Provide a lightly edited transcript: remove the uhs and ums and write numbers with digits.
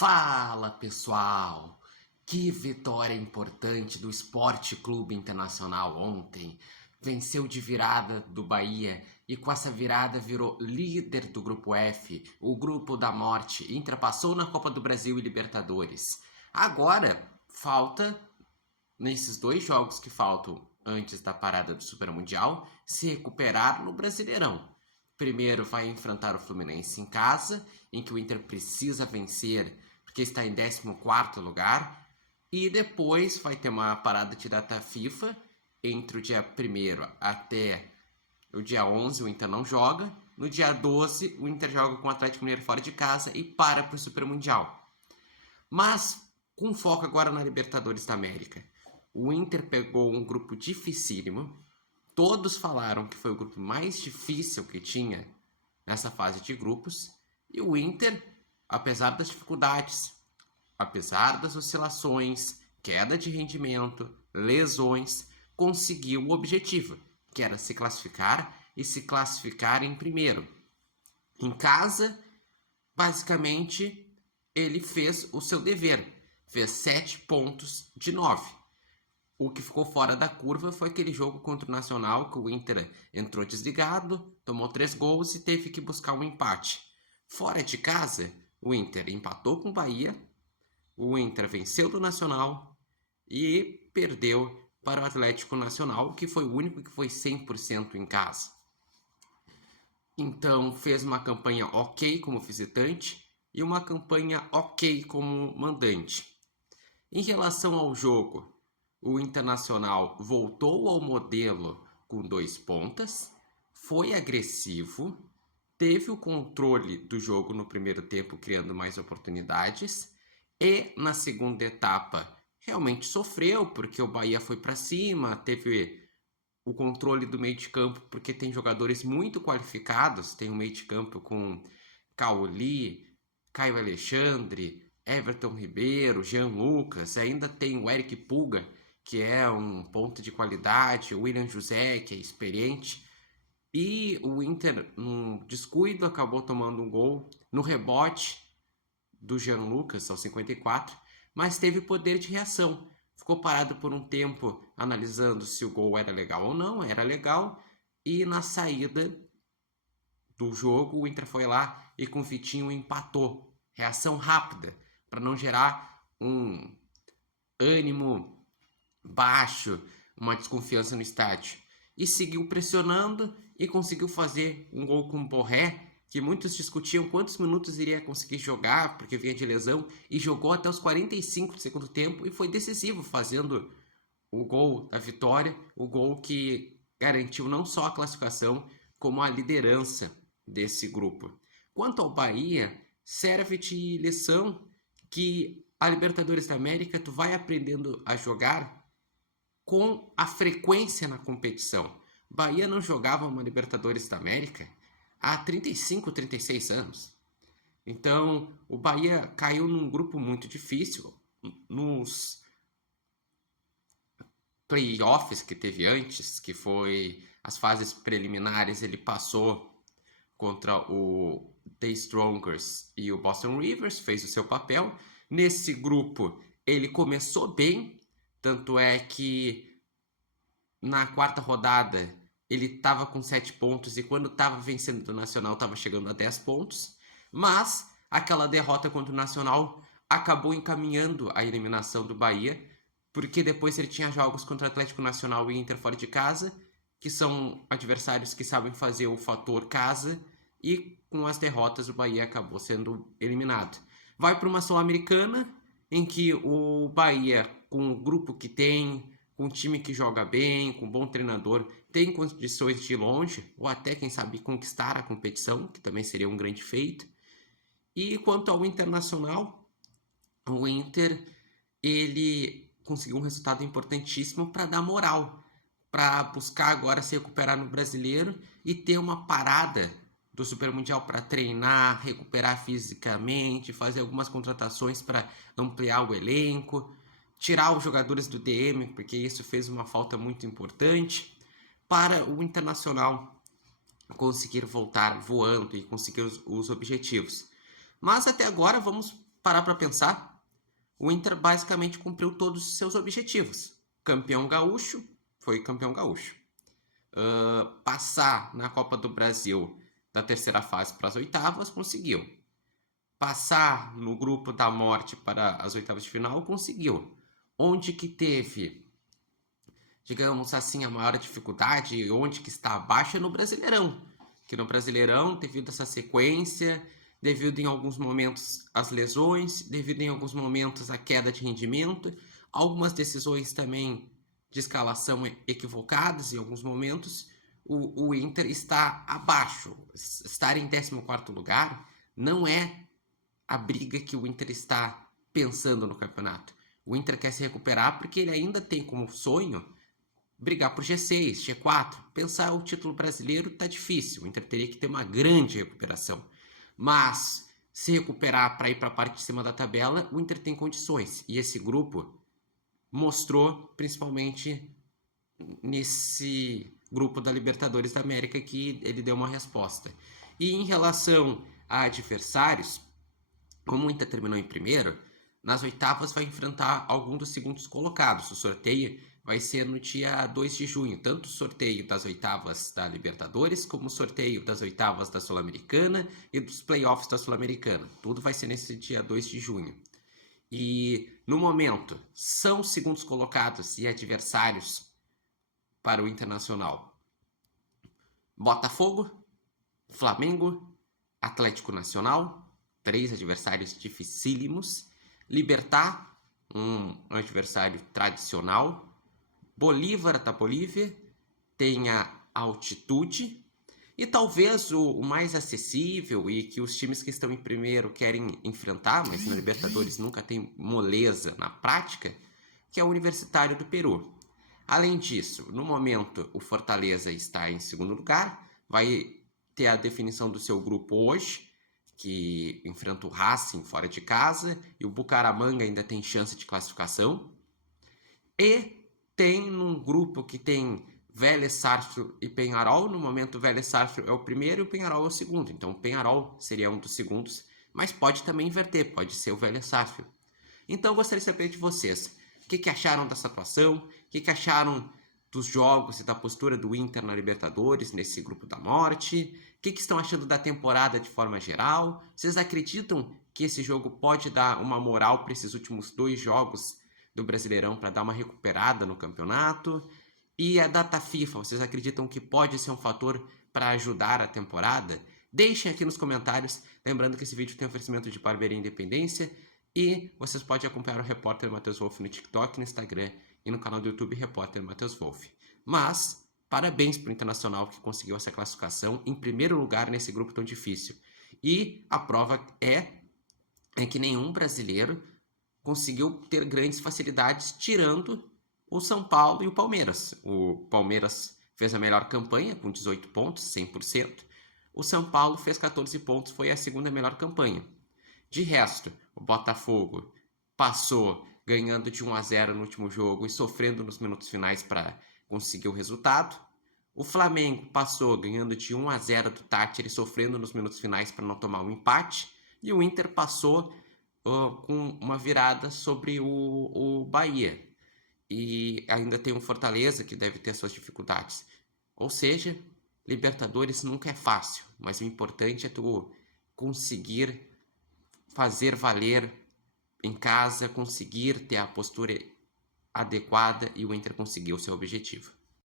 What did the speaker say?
Fala pessoal, que vitória importante do Sport Clube Internacional ontem. Venceu de virada do Bahia e com essa virada virou líder do grupo F, o grupo da morte, e ultrapassou na Copa do Brasil e Libertadores. Agora falta, nesses dois jogos que faltam antes da parada do Super Mundial, se recuperar no Brasileirão. Primeiro vai enfrentar o Fluminense em casa, em que o Inter precisa vencer porque está em 14º lugar. E depois vai ter uma parada de data FIFA entre o dia 1º até o dia 11, o Inter não joga. No dia 12, o Inter joga com o Atlético Mineiro fora de casa e para o Super Mundial. Mas com foco agora na Libertadores da América. O Inter pegou um grupo dificílimo. Todos falaram que foi o grupo mais difícil que tinha nessa fase de grupos. E o Inter, apesar das dificuldades, apesar das oscilações, queda de rendimento, lesões, conseguiu o objetivo, que era se classificar e se classificar em primeiro. Em casa, basicamente, ele fez o seu dever, fez 7 pontos de 9. O que ficou fora da curva foi aquele jogo contra o Nacional, que o Inter entrou desligado, tomou 3 gols e teve que buscar um empate. Fora de casa, o Inter empatou com o Bahia, o Inter venceu do Nacional e perdeu para o Atlético Nacional, que foi o único que foi 100% em casa. Então fez uma campanha ok como visitante e uma campanha ok como mandante. Em relação ao jogo, o Internacional voltou ao modelo com 2 pontas, foi agressivo, teve o controle do jogo no primeiro tempo, criando mais oportunidades, e na segunda etapa realmente sofreu, porque o Bahia foi para cima, teve o controle do meio de campo, porque tem jogadores muito qualificados, tem um meio de campo com Cauli, Caio Alexandre, Everton Ribeiro, Jean Lucas, ainda tem o Eric Pulga, que é um ponto de qualidade, o William José, que é experiente. E o Inter, num descuido, acabou tomando um gol no rebote do Jean Lucas, aos 54, mas teve poder de reação. Ficou parado por um tempo analisando se o gol era legal ou não, era legal. E na saída do jogo, o Inter foi lá e com o Vitinho empatou. Reação rápida, para não gerar um ânimo baixo, uma desconfiança no estádio. E seguiu pressionando e conseguiu fazer um gol com o Borré, que muitos discutiam quantos minutos iria conseguir jogar, porque vinha de lesão, e jogou até os 45 do segundo tempo e foi decisivo, fazendo o gol da vitória, o gol que garantiu não só a classificação, como a liderança desse grupo. Quanto ao Bahia, serve de lição que a Libertadores da América tu vai aprendendo a jogar com a frequência na competição. Bahia não jogava uma Libertadores da América há 35, 36 anos. Então, o Bahia caiu num grupo muito difícil. Nos playoffs que teve antes, que foi as fases preliminares, ele passou contra o The Strongers e o Boston Rivers, fez o seu papel. Nesse grupo, ele começou bem, tanto é que na 4ª rodada ele estava com 7 pontos e quando estava vencendo do Nacional estava chegando a 10 pontos. Mas aquela derrota contra o Nacional acabou encaminhando a eliminação do Bahia, porque depois ele tinha jogos contra o Atlético Nacional e Inter fora de casa, que são adversários que sabem fazer o fator casa, e com as derrotas o Bahia acabou sendo eliminado. Vai para uma Sul-Americana, em que o Bahia, com o grupo que tem, com um time que joga bem, com um bom treinador, tem condições de ir longe, ou até, quem sabe, conquistar a competição, que também seria um grande feito. E quanto ao Internacional, o Inter, ele conseguiu um resultado importantíssimo para dar moral, para buscar agora se recuperar no Brasileiro e ter uma parada do Super Mundial para treinar, recuperar fisicamente, fazer algumas contratações para ampliar o elenco, tirar os jogadores do DM, porque isso fez uma falta muito importante, para o Internacional conseguir voltar voando e conseguir os objetivos. Mas até agora vamos parar para pensar, o Inter basicamente cumpriu todos os seus objetivos. Campeão gaúcho, foi campeão gaúcho. Passar na Copa do Brasil da terceira fase para as oitavas, conseguiu. Passar no grupo da morte para as oitavas de final, conseguiu. Onde que teve, digamos assim, a maior dificuldade, onde que está abaixo é no Brasileirão. Que no Brasileirão, devido a essa sequência, devido em alguns momentos às lesões, devido em alguns momentos à queda de rendimento, algumas decisões também de escalação equivocadas em alguns momentos, o Inter está abaixo. Estar em 14º lugar não é a briga que o Inter está pensando no campeonato. O Inter quer se recuperar porque ele ainda tem como sonho brigar por G6, G4. Pensar o título brasileiro tá difícil. O Inter teria que ter uma grande recuperação. Mas se recuperar para ir para a parte de cima da tabela, o Inter tem condições. E esse grupo mostrou, principalmente nesse grupo da Libertadores da América, que ele deu uma resposta. E em relação a adversários, como o Inter terminou em primeiro, nas oitavas vai enfrentar algum dos segundos colocados. O sorteio vai ser no dia 2 de junho, tanto o sorteio das oitavas da Libertadores, como o sorteio das oitavas da Sul-Americana e dos playoffs da Sul-Americana. Tudo vai ser nesse dia 2 de junho. E, no momento, são segundos colocados e adversários para o Internacional: Botafogo, Flamengo, Atlético Nacional, 3 adversários dificílimos, Libertad, um adversário tradicional, Bolívar da Bolívia, tem a Altitude, e talvez o mais acessível e que os times que estão em primeiro querem enfrentar, mas na Libertadores nunca tem moleza na prática, que é o Universitário do Peru. Além disso, no momento o Fortaleza está em segundo lugar, vai ter a definição do seu grupo hoje, que enfrenta o Racing fora de casa, e o Bucaramanga ainda tem chance de classificação. E tem num grupo que tem Vélez, Sarsfield e Peñarol. No momento o Vélez, Sarsfield é o primeiro e o Peñarol é o segundo. Então o Peñarol seria um dos segundos, mas pode também inverter, pode ser o Vélez, Sarsfield. Então eu gostaria de saber de vocês, o que acharam dessa atuação, o que acharam dos jogos e da postura do Inter na Libertadores, nesse grupo da morte, o que estão achando da temporada de forma geral. Vocês acreditam que esse jogo pode dar uma moral para esses últimos 2 jogos do Brasileirão, para dar uma recuperada no campeonato? E a data FIFA, vocês acreditam que pode ser um fator para ajudar a temporada? Deixem aqui nos comentários, lembrando que esse vídeo tem oferecimento de Barbearia Independência, e vocês podem acompanhar o Repórter Matheus Wolff no TikTok, no Instagram e no canal do YouTube Repórter Matheus Wolff. Mas, parabéns para o Internacional que conseguiu essa classificação em primeiro lugar nesse grupo tão difícil. E a prova é que nenhum brasileiro conseguiu ter grandes facilidades, tirando o São Paulo e o Palmeiras. O Palmeiras fez a melhor campanha, com 18 pontos, 100%. O São Paulo fez 14 pontos, foi a segunda melhor campanha. De resto, o Botafogo passou ganhando de 1-0 no último jogo e sofrendo nos minutos finais para conseguir o resultado. O Flamengo passou ganhando de 1-0 do Tátira e sofrendo nos minutos finais para não tomar um empate. E o Inter passou com uma virada sobre o Bahia. E ainda tem o Fortaleza, que deve ter suas dificuldades. Ou seja, Libertadores nunca é fácil, mas o importante é tu conseguir fazer valer em casa, conseguir ter a postura adequada, e o Inter conseguiu o seu objetivo.